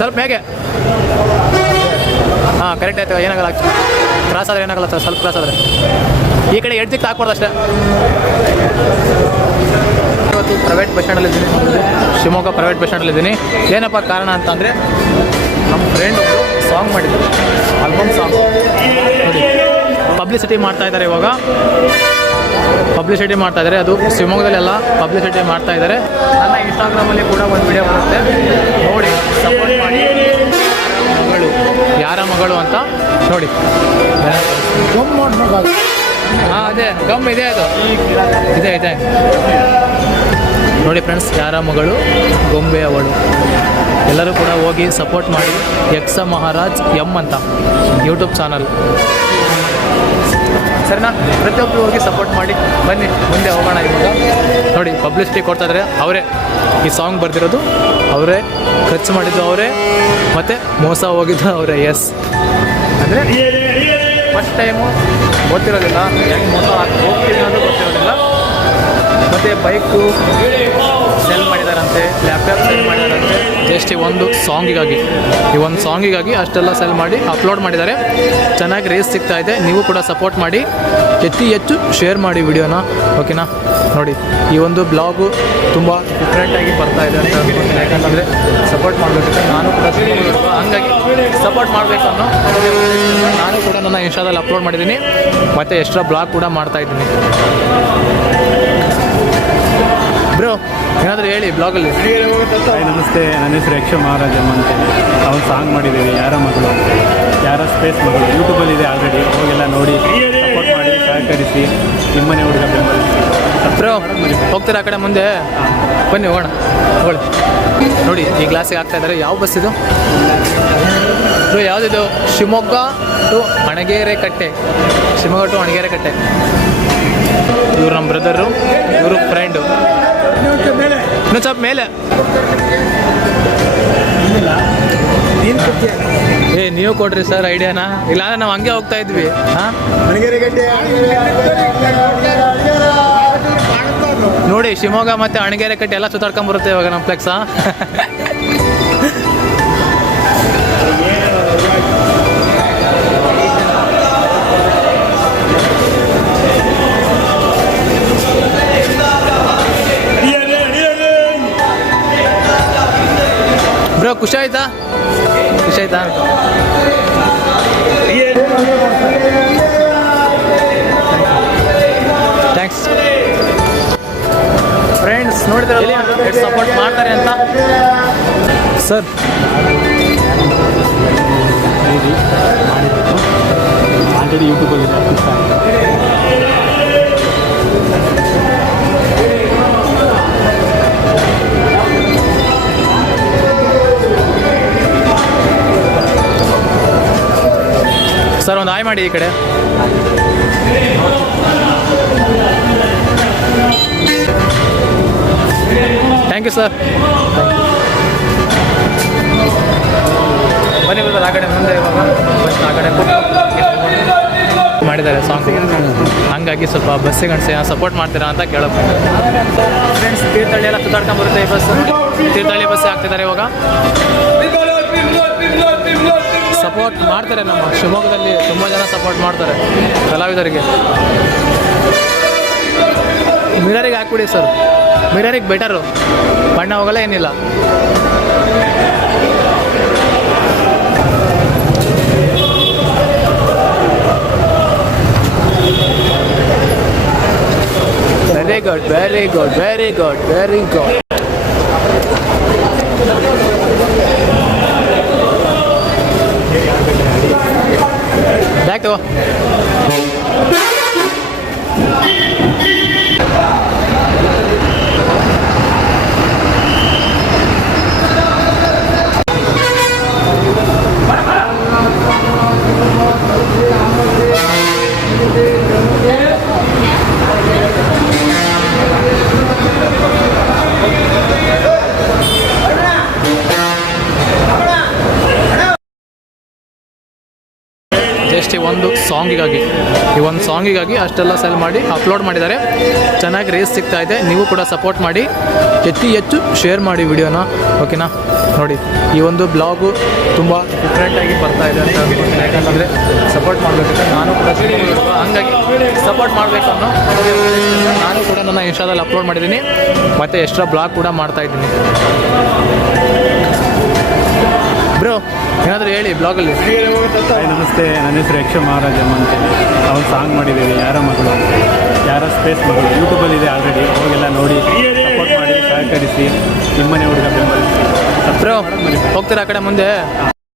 ಸ್ವಲ್ಪ ಹೇಗೆ ಹಾಂ ಕರೆಕ್ಟ್ ಆಯ್ತು, ಏನಾಗಲ್ಲ. ಕ್ರಾಸ್ ಆದರೆ ಏನಾಗಲ್ಲ ಸರ್, ಸ್ವಲ್ಪ ಕ್ರಾಸ್ ಆದರೆ ಈ ಕಡೆ ಎಡ್ಜಿಗೆ ಹಾಕ್ಬಾರ್ದು ಅಷ್ಟೇ. ಇವತ್ತು ಪ್ರೈವೇಟ್ ಬಸ್ ಸ್ಟ್ಯಾಂಡಲ್ಲಿದ್ದೀನಿ, ಶಿವಮೊಗ್ಗ ಪ್ರೈವೇಟ್ ಬಸ್ ಸ್ಟ್ಯಾಂಡಲ್ಲಿದ್ದೀನಿ. ಏನಪ್ಪ ಕಾರಣ ಅಂತಂದರೆ ನಮ್ಮ ಫ್ರೆಂಡ್ ಸಾಂಗ್ ಮಾಡಿದ್ರು, ಆಲ್ಬಮ್ ಸಾಂಗ್ ನೋಡಿ ಪಬ್ಲಿಸಿಟಿ ಮಾಡ್ತಾಯಿದ್ದಾರೆ. ಇವಾಗ ಪಬ್ಲಿಸಿಟಿ ಮಾಡ್ತಾಯಿದ್ದಾರೆ, ಅದು ಶಿವಮೊಗ್ಗದಲ್ಲೆಲ್ಲ ಪಬ್ಲಿಸಿಟಿ ಮಾಡ್ತಾಯಿದ್ದಾರೆ. ನನ್ನ ಇನ್ಸ್ಟಾಗ್ರಾಮಲ್ಲಿ ಕೂಡ ಒಂದು ವಿಡಿಯೋ ಬರುತ್ತೆ, ನೋಡಿ ಸಪೋರ್ಟ್ ಮಾಡಿ. ಮಗಳು ಯಾರ ಮಗಳು ಅಂತ ನೋಡಿ. ಹಾಂ ಅದೇ ಗಮ್ ಇದೆ, ಅದು ಇದೆ ನೋಡಿ ಫ್ರೆಂಡ್ಸ್. ಯಾರ ಮಗಳು ಗೊಂಬೆ ಅವಳು. ಎಲ್ಲರೂ ಕೂಡ ಹೋಗಿ ಸಪೋರ್ಟ್ ಮಾಡಿ. ಯಕ್ಷ ಮಹಾರಾಜ್ ಎಮ್ ಅಂತ ಯೂಟ್ಯೂಬ್ ಚಾನಲ್, ಸರಿನಾ? ಪ್ರತಿಯೊಬ್ಬರು ಹೋಗಿ ಸಪೋರ್ಟ್ ಮಾಡಿ. ಬನ್ನಿ ಮುಂದೆ ಹೋಗೋಣ. ಇವಾಗ ನೋಡಿ ಪಬ್ಲಿಸಿಟಿ ಕೊಡ್ತಾಯಿದ್ದಾರೆ, ಅವರೇ ಈ ಸಾಂಗ್ ಬರ್ದಿರೋದು ಅವರೇ, ಖರ್ಚು ಮಾಡಿದ್ದು ಅವರೇ, ಮತ್ತು ಮೋಸ ಹೋಗಿದ್ದು ಅವರೇ. ಎಸ್ ಅಂದರೆ ಫಸ್ಟ್ ಟೈಮು ಗೊತ್ತಿರೋದಿಲ್ಲ, ಹೆಂಗೆ ಮೋಸ ಹೋಗ್ತೀವಿ ಅನ್ನೋದು ಗೊತ್ತಿರೋದಿಲ್ಲ. ಮತ್ತು ಬೈಕು ಸೆಲ್ ಮಾಡಿದಾರಂತೆ, ಲ್ಯಾಪ್ಟಾಪ್ ಸೆಲ್ ಮಾಡಿದಾರಂತೆ, ಜಸ್ಟ್ ಈ ಒಂದು ಸಾಂಗಿಗಾಗಿ ಅಷ್ಟೆಲ್ಲ ಸೆಲ್ ಮಾಡಿ ಅಪ್ಲೋಡ್ ಮಾಡಿದ್ದಾರೆ. ಚೆನ್ನಾಗಿ ರೇಸ್ ಸಿಗ್ತಾ ಇದೆ. ನೀವು ಕೂಡ ಸಪೋರ್ಟ್ ಮಾಡಿ, ಹೆಚ್ಚು ಶೇರ್ ಮಾಡಿ ವಿಡಿಯೋನ, ಓಕೆನಾ? ನೋಡಿ ಈ ಒಂದು ಬ್ಲಾಗು ತುಂಬ ಡಿಫ್ರೆಂಟಾಗಿ ಬರ್ತಾ ಇದೆ ಅಂತ ಅನ್ಕೊತೀನಿ. ಯಾಕಂತಂದರೆ ಸಪೋರ್ಟ್ ಮಾಡಬೇಕು, ನಾನು ಕೂಡ ಹಂಗಾಗಿ ಸಪೋರ್ಟ್ ಮಾಡಬೇಕು ಅನ್ನೋ ನಾನು ಕೂಡ ನನ್ನ ಇನ್ಸ್ಟಾದಲ್ಲಿ ಅಪ್ಲೋಡ್ ಮಾಡಿದ್ದೀನಿ, ಮತ್ತು ಎಕ್ಸ್ಟ್ರಾ ಬ್ಲಾಗ್ ಕೂಡ ಮಾಡ್ತಾಯಿದ್ದೀನಿ. ಬ್ರೋ ಏನಾದರೂ ಹೇಳಿ ಬ್ಲಾಗಲ್ಲಿ. ನಮಸ್ತೆ, ನನ್ನ ಹೆಸರು ಯಕ್ಷ ಮಹಾರಾಜ್ ಅಂತೇಳಿ. ನಾವು ಸಾಂಗ್ ಮಾಡಿದ್ದೀವಿ, ಯಾರ ಮಗಳು ಯಾರ ಸ್ಪೇಸ್ ಮಗಳು, ಯೂಟ್ಯೂಬಲ್ಲಿದೆ ಆಲ್ರೆಡಿ, ಹೋಗೆಲ್ಲ ನೋಡಿ ಸಪೋರ್ಟ್ ಮಾಡಿ, ಸಹಕರಿಸಿ, ನಿಮ್ಮನೆ ಹುಡುಗ ಬೆಂಬಲಿಸಿ. ಬ್ರೋ ಹೋಗ್ತೀರಾ ಆ ಕಡೆ ಮುಂದೆ? ಬನ್ನಿ ಹೋಗೋಣ. ಹೋಗಿ ನೋಡಿ ಈ ಗ್ಲಾಸಿಗೆ ಹಾಕ್ತಾಯಿದ್ದಾರೆ. ಯಾವ ಬಸ್ ಇದು ಬ್ರೋ? ಯಾವುದಿದು? ಶಿವಮೊಗ್ಗ ಟು ಅಣಗೆರೆಕಟ್ಟೆ. ಶಿವಮೊಗ್ಗ ಟು ಅಣಗೆರೆಕಟ್ಟೆ. ಇವರು ನಮ್ಮ ಬ್ರದರು, ಇವರು ಫ್ರೆಂಡು. ಇನ್ನೂ ಸ್ವಲ್ಪ ಮೇಲೆ ನೀವು ಕೊಡ್ರಿ ಸರ್ ಐಡಿಯಾನ, ಇಲ್ಲಾಂದ್ರೆ ನಾವು ಹಂಗೆ ಹೋಗ್ತಾ ಇದ್ವಿ. ಹಾಂ ನೋಡಿ ಶಿವಮೊಗ್ಗ ಮತ್ತು ಅಣಗೆರೆಕಟ್ಟೆ ಎಲ್ಲ ಸುತ್ತಾಡ್ಕೊಂಬರುತ್ತೆ ಇವಾಗ ನಮ್ಮ ಫ್ಲೆಕ್ಸ. ಬ್ರೋ ಖುಷಿ ಆಯ್ತಾ? Thanks friends. ನೋಡಿದ್ರಲ್ಲ ಎಷ್ಟು ಸಪೋರ್ಟ್ ಮಾಡ್ತಾರೆ ಅಂತ ಸರ್. ಆಲ್ರೆಡಿ ಯೂಟ್ಯೂಬಲ್ಲಿ ಸರ್ ಒಂದು ಆಯ್ ಮಾಡಿ ಈ ಕಡೆ. Thank you sir. ಬನ್ನಿ ಬರ್ತಾರೆ ಆ ಕಡೆ ಮುಂದೆ. ಇವಾಗ ಬಸ್ ಆ ಕಡೆ ಮಾಡಿದ್ದಾರೆ ಸಾಂಗ್, ಹಂಗಾಗಿ ಸ್ವಲ್ಪ ಬಸ್ಸಿಗೆ ಸಪೋರ್ಟ್ ಮಾಡ್ತೀರಾ ಅಂತ ಕೇಳೋದು. ಫ್ರೆಂಡ್ಸ್ ತೀರ್ಥಹಳ್ಳಿ ಎಲ್ಲ ಸುತ್ತಾಡ್ಕೊಂಡ್ಬರುತ್ತೆ ಈ ಬಸ್. ತೀರ್ಥಹಳ್ಳಿ ಬಸ್ ಆಗ್ತಿದ್ದಾರೆ ಇವಾಗ. ಸಪೋರ್ಟ್ ಮಾಡ್ತಾರೆ, ನಮ್ಮ ಶಿವಮೊಗ್ಗದಲ್ಲಿ ತುಂಬ ಜನ ಸಪೋರ್ಟ್ ಮಾಡ್ತಾರೆ ಕಲಾವಿದರಿಗೆ. ಮಿರರಿಗೆ ಹಾಕ್ಬಿಡಿ ಸರ್, ಮಿರರಿಗೆ ಬೆಟರು, ಬಣ್ಣ ಹೋಗಲ್ಲ ಏನಿಲ್ಲ. Very good, very good, very good, very good. Back ತಗೋ. ಜಸ್ಟ್ ಈ ಒಂದು ಸಾಂಗಿಗಾಗಿ ಅಷ್ಟೆಲ್ಲ ಸೆಲ್ ಮಾಡಿ ಅಪ್ಲೋಡ್ ಮಾಡಿದ್ದಾರೆ. ಚೆನ್ನಾಗಿ ರೇಸ್ ಸಿಗ್ತಾ ಇದೆ. ನೀವು ಕೂಡ ಸಪೋರ್ಟ್ ಮಾಡಿ, ಹೆಚ್ಚು ಶೇರ್ ಮಾಡಿ ವಿಡಿಯೋನ, ಓಕೆನಾ? ನೋಡಿ, ಈ ಒಂದು ಬ್ಲಾಗು ತುಂಬ ಡಿಫ್ರೆಂಟಾಗಿ ಬರ್ತಾ ಇದೆ ಅಂತ ಅನ್ಕೊಳ್ತೀನಿ. ಯಾಕಂತಂದರೆ ಸಪೋರ್ಟ್ ಮಾಡಬೇಕಂದ್ರೆ ನಾನು ಕೂಡ ಹಂಗಾಗಿ ಸಪೋರ್ಟ್ ಮಾಡಬೇಕು ಅನ್ನೋ ನಾನು ಕೂಡ ನನ್ನ ಇನ್ಸ್ಟಾದಲ್ಲಿ ಅಪ್ಲೋಡ್ ಮಾಡಿದ್ದೀನಿ ಮತ್ತು ಎಕ್ಸ್ಟ್ರಾ ಬ್ಲಾಗ್ ಕೂಡ ಮಾಡ್ತಾಯಿದ್ದೀನಿ. ಬ್ರೋ ಏನಾದರೂ ಹೇಳಿ ಬ್ಲಾಗಲ್ಲಿ. ಹಾಯ್ ನಮಸ್ತೆ, ನನ್ನ ಹೆಸರು ಯಕ್ಷ ಮಹಾರಾಜಮ್ಮ ಅಂತೇಳಿ. ನಾವು ಸಾಂಗ್ ಮಾಡಿದ್ದೀವಿ, ಯಾರ ಮಗಳು ಅಂತೇಳಿ, ಯಾರ ಸ್ಪೇಸ್ ಮಗಳು. ಯೂಟ್ಯೂಬಲ್ಲಿ ಇದೆ ಆಲ್ರೆಡಿ, ಹೋಗೆಲ್ಲ ನೋಡಿ ಸಪೋರ್ಟ್ ಮಾಡಿ, ಸಹಕರಿಸಿ, ನಿಮ್ಮನೆ ಹುಡುಗ ಬೆಂಬಲಿಸಿ. ಬ್ರೋ ಹೋಗ್ತೀರಾ ಆ ಕಡೆ ಮುಂದೆ?